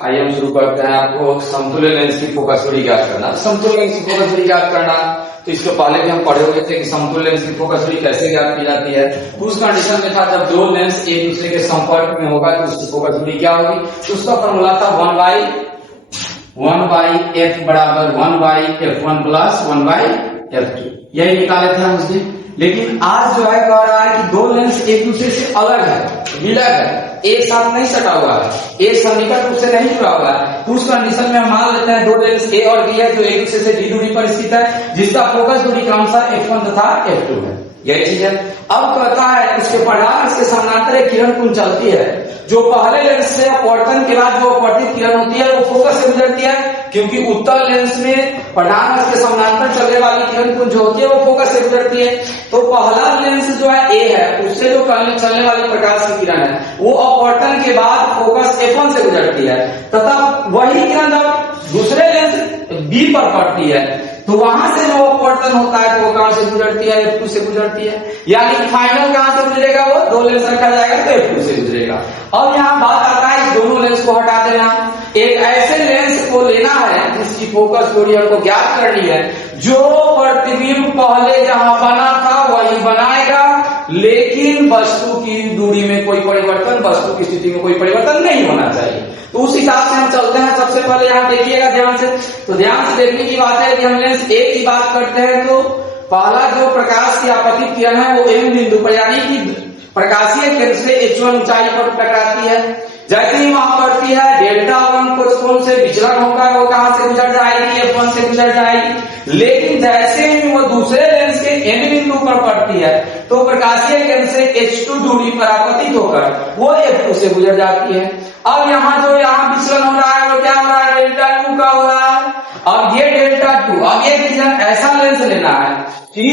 आइए हम शुरू करते हैं। आपको समतुल्य लेंस की फोकस दूरी ज्ञात करना। समतुल्य लेंस की फोकस दूरी ज्ञात करना तो इसके पहले भी हम पढ़े हुए थे कि समतुल्य लेंस की फोकस दूरी कैसे ज्ञात की जाती है। उस कंडीशन में था जब दो लेंस एक दूसरे के संपर्क में होगा तो उसकी फोकस दूरी क्या होगी। तो उसका फॉर्मूला था 1/f बराबर 1/f1 प्लस 1/f2, यही निकाले थे हम उस दिन। लेकिन आज जो है कह रहा है कि दो लेंस एक दूसरे से अलग है, विलग है, एक साथ नहीं सटा हुआ है, एक सन्निकट रूप से नहीं जुड़ा हुआ है। तो उस कंडीशन में हम मान लेते हैं दो लेंस ए और बी है जो एक दूसरे से d दूरी पर स्थित है, जिसका फोकस दूरी क्रमशः f1 तथा f2 है। यही चीज है। अब कहता है उसके परिणाम इसके समानांतर एक किरण पुंज चलती है जो पहले लेंस से अपवर्तन के बाद जो अपवर्तित किरण होती है वो फोकस से गुजरती है, क्योंकि उत्तल लेंस में प्रधान के समानांतर चलने वाली किरण पुंज जो होती है वो फोकस से गुजरती है। तो पहला लेंस जो है ए है उससे जो चलने वाली प्रकाश की किरण है वो अपवर्तन के बाद फोकस f1 से गुजरती है, तथा वही किरण जब दूसरे लेंस बी पर पड़ती है तो वहां से जो अपवर्तन होता है तो वो कहां से गुजरती है, f2 से गुजरती है। यानी फाइनल कहां से गुजरेगा, वो दो लेंस रखा जाएगा तो f2 से गुजरेगा। अब यहाँ बात आता है इस दोनों लेंस को हटा देना, एक ऐसे लेंस को लेना है जिसकी फोकस दूरी हमको ज्ञात करनी है, जो प्रतिबिंब पहले जहां बना था वही बनाएगा, लेकिन वस्तु की दूरी में कोई परिवर्तन, वस्तु की स्थिति में कोई परिवर्तन नहीं होना चाहिए। तो उस हिसाब से हम चलते हैं। सबसे पहले यहाँ देखिएगा ध्यान से, तो ध्यान से देखने की बात है कि हम लेंस ए की बात करते हैं तो पहला जो प्रकाश की आपतित किरण है वो एम बिंदु पर यानी कि प्रकाशीय केंद्र से h1 ऊंचाई पर टकराती है। जैसे ही वहां पड़ती है डेल्टा 1 कोण से विचलन होगा, वो कहां से गुजर जाएगी, f1 से गुजर जाएगी। लेकिन जैसे ही वो दूसरे लेंस के n बिंदु पर पड़ती है तो प्रकाशीय केंद्र से h2 दूरी पर आपतित होकर वो f2 से गुजर जाती है। अब यहाँ जो यहाँ विचलन हो रहा है वो क्या हो रहा है, डेल्टा 2 का हो रहा है। अब ये डेल्टा 2, अब ये किरण ऐसा लेंस लेना है कि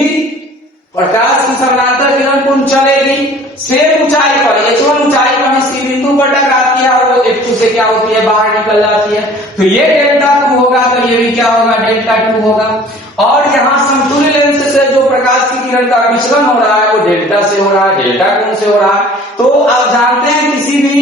प्रकाश की समानांतर किरण पुंज चलेगी सेम ऊंचाई पर, h1 ऊंचाई पर इसकी बिंदु पर टकराती है और वो f2 से क्या होती है, बाहर निकल जाती है। तो ये डेल्टा 2 होगा तो ये भी क्या होगा, डेल्टा 2 होगा। और यहाँ समतुल्य लेंस से जो प्रकाश की किरण का विचलन हो रहा है वो डेल्टा से हो रहा है, डेल्टा कोण से हो रहा है। तो आप जानते हैं किसी भी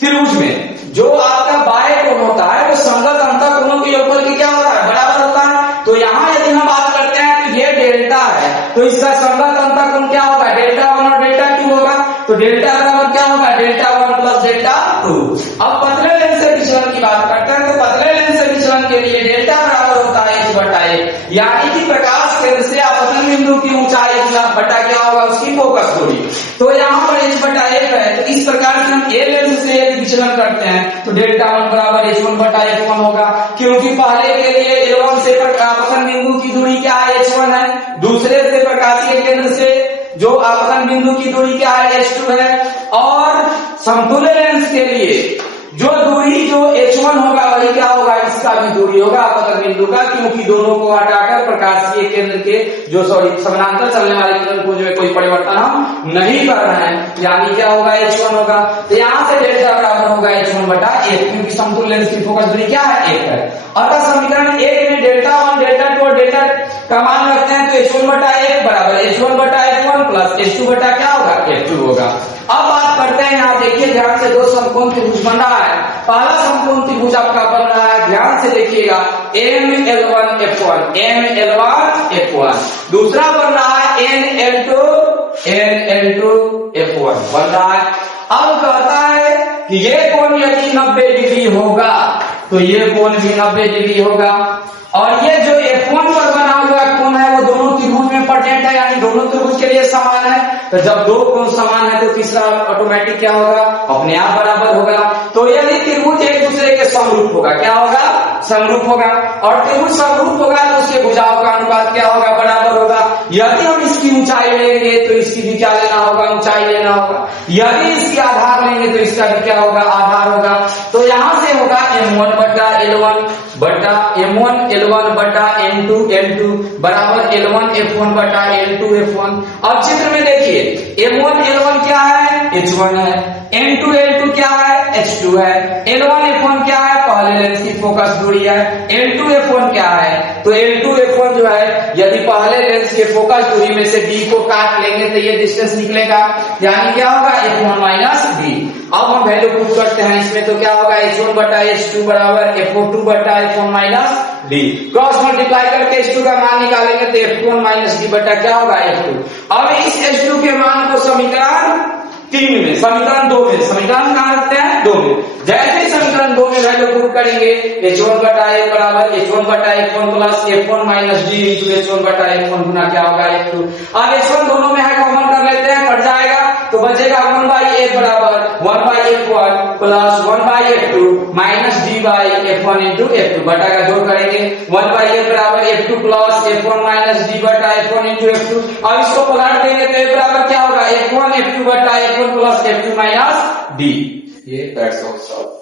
त्रिभुज में जो आपका बाह्य कोण होता है वो संगत अंतः कोणों के योगफल की क्या होता है, बराबर होता है। तो यहाँ यदि हम बात करते हैं तो ये डेल्टा है तो इसका संगत अंतः कोण क्या होगा, डेल्टा 1 और डेल्टा 2 होगा। तो डेल्टा बराबर क्या होगा, डेल्टा 1 प्लस डेल्टा 2। अब पतले लेंस से विचलन की बात करते हैं तो पतले लेंस से विचलन के लिए डेल्टा बराबर होता है h/a, यानी कि प्रकाश केंद्र से आपतन बिंदु की ऊंचाई बटा क्या होगा, उसकी फोकस दूरी। तो यहाँ पर h/a है। तो इस प्रकार से हम ए लेंस से यदि विचलन करते हैं तो डेल्टा 1 बराबर h1/f1 होगा, क्योंकि पहले के लिए L1 से आपतन बिंदु की दूरी क्या है, h1 है, दूसरे से प्रकाशीय केंद्र से जो आपतन बिंदु की दूरी क्या है, h2 है। और समतुल्य लेंस के लिए जो दूरी जो h1 होगा वही क्या होगा, इसका भी दूरी होगा आपतन बिंदु का, क्योंकि दोनों को हटाकर प्रकाशीय केंद्र के जो समानांतर चलने वाले किरण पुंज में कोई परिवर्तन हम नहीं कर रहे हैं, यानी क्या होगा, h1 होगा। तो यहाँ से डेल्टा बराबर होगा h1/a, क्योंकि समतुल्य लेंस की फोकस दूरी क्या है, 1 है। अतः समीकरण 1 में डेल्टा 1, डेल्टा 2 और डेल्टा का मान रखते हैं तो h1/a बराबर h1/f1 प्लस h2 क्या होगा, f2 होगा। अब बात करते हैं, यहाँ देखिए ध्यान से, दो समकोण त्रिभुज बन रहा है। पहला समकोण त्रिभुज आपका बन रहा है, ध्यान से देखिएगा, ML1F1, ML1F1। दूसरा बन रहा है NL2F1 बन रहा है। अब कहता है कि ये कोण यदि 90 डिग्री होगा तो ये कोण भी 90 डिग्री होगा, और ये जो F1 पर बना हुआ कोण है वो दोनों त्रिभुज में परटेंट है, यानी दोनों त्रिभुज के लिए समान है। तो जब दो कोण समान है तो तीसरा ऑटोमेटिक क्या होगा, अपने आप बराबर होगा। तो यदि त्रिभुज एक दूसरे के समरूप होगा, क्या होगा, समरूप होगा, और त्रिभुज समरूप होगा तो उसके भुजाओं का अनुपात क्या होगा, बराबर होगा। यदि हम इसकी ऊंचाई लेंगे तो इसकी भी क्या लेना होगा, ऊंचाई लेना होगा। यदि इसकी आधार लेंगे तो इसका भी क्या होगा, आधार होगा। तो यहां से होगा M1/L1 बटा M1L1/N2 बराबर L1F1/L2F1। अब चित्र में देखिए M1L1 क्या है, h1 है, N2L2 क्या है, H2 है। L1 F1 क्या है, पहले लेंस की फोकस दूरी है। L2 F1 क्या है, तो L2 F1 जो है यदि पहले लेंस के फोकस दूरी में से D को काट लेंगे तो ये डिस्टेंस निकलेगा, यानी क्या होगा F1 माइनस D। अब हम वैल्यू पुट करते हैं इसमें, तो क्या होगा H1 बटा H2 बराबर F2 बटा F1 minus D। Cross multiply करके H2 का मान निकालेंगे तो F1 माइनस D बटा क्या होगा F2। अब इस H2 के मान को समीकरण 3 में, समीकरण 2 में, समीकरण कहां रखते हैं 2 में, जैसे ही समीकरण 2 में वैल्यू पुट करेंगे H1 बटा A बराबर H1 बटा F1 plus F1 minus D into H1 बटा F1 गुना क्या होगा F2। अब H1 दोनों में है, कॉमन कर लेते हैं, कट जाएगा तो बचेगा 1 बाई A बराबर 1 by F1 plus 1 by F2 minus D by F1 into F2, बटा का जोड़ करेंगे 1 बाई A बराबर F2 plus F1 minus D बटा F1 इंटू F2। अब इसको पलट देंगे तो A बराबर क्या होगा F1 F2 बटा F1 plus F2 minus D। ये दैट्स ऑल सॉल्व।